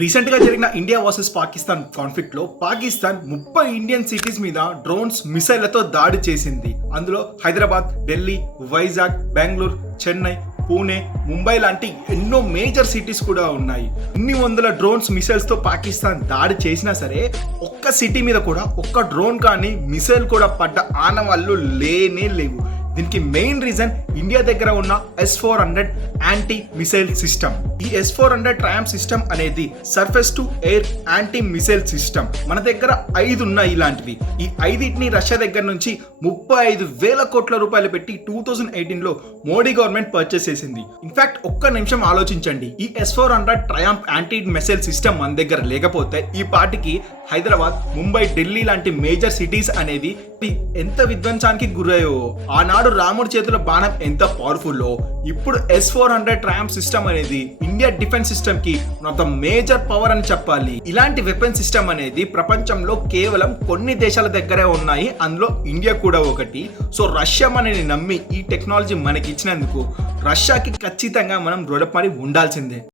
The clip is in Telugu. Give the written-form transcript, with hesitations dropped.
రీసెంట్ గా జరిగిన ఇండియా వర్సెస్ పాకిస్తాన్ కాన్ఫ్లిక్ట్ లో పాకిస్తాన్ 30 ఇండియన్ సిటీస్ మీద డ్రోన్స్ మిసైళ్లతో దాడి చేసింది. అందులో హైదరాబాద్, ఢిల్లీ, వైజాగ్, బెంగళూరు, చెన్నై, పూణే, ముంబై లాంటి ఎన్నో మేజర్ సిటీస్ కూడా ఉన్నాయి. ఇన్ని వందల డ్రోన్స్ మిసైల్స్ తో పాకిస్తాన్ దాడి చేసినా సరే ఒక్క సిటీ మీద కూడా ఒక్క డ్రోన్ కానీ మిసైల్ కూడా పడ్డ ఆనవాళ్ళు లేనే లేవు. దీనికి మెయిన్ రీజన్ ఇండియా దగ్గర ఉన్న S-400 యాంటీ మిసైల్ సిస్టమ్. ఈ S-400 ట్రయాంప్ సిస్టమ్ అనేది surface to air anti missile system. మన దగ్గర 5 ఉన్నాయి ఇలాంటివి. ఈ 5ని రష్యా దగ్గర నుంచి 35,000 కోట్ల రూపాయలు పెట్టి 2018లో మోడీ గవర్నమెంట్ పర్చేస్ చేసింది. ఇన్ఫాక్ట్ ఒక్క నిమిషం ఆలోచించండి, ఈ S-400 triumph anti missile system మన దగ్గర లేకపోతే ఈ పార్టీకి హైదరాబాద్, ముంబై, ఢిల్లీ లాంటి మేజర్ సిటీస్ అనేది ఎంత విధ్వంసానికి గురయ్యో. ఆనాడు రాముడి చేతుల బాణం ఎంత పవర్ఫుల్లో ఇప్పుడు S-400 ట్రయాంప్ సిస్టమ్ అనేది ఇండియా డిఫెన్స్ సిస్టమ్ కి one of the major power అని చెప్పాలి. ఇలాంటి వెపన్ సిస్టమ్ అనేది ప్రపంచంలో కేవలం కొన్ని దేశాల దగ్గరే ఉన్నాయి, అందులో ఇండియా కూడా ఒకటి. సో రష్యా మనని నమ్మి ఈ టెక్నాలజీ మనకి ఇచ్చినందుకు రష్యాకి ఖచ్చితంగా మనం రుణపడి ఉండాల్సిందే.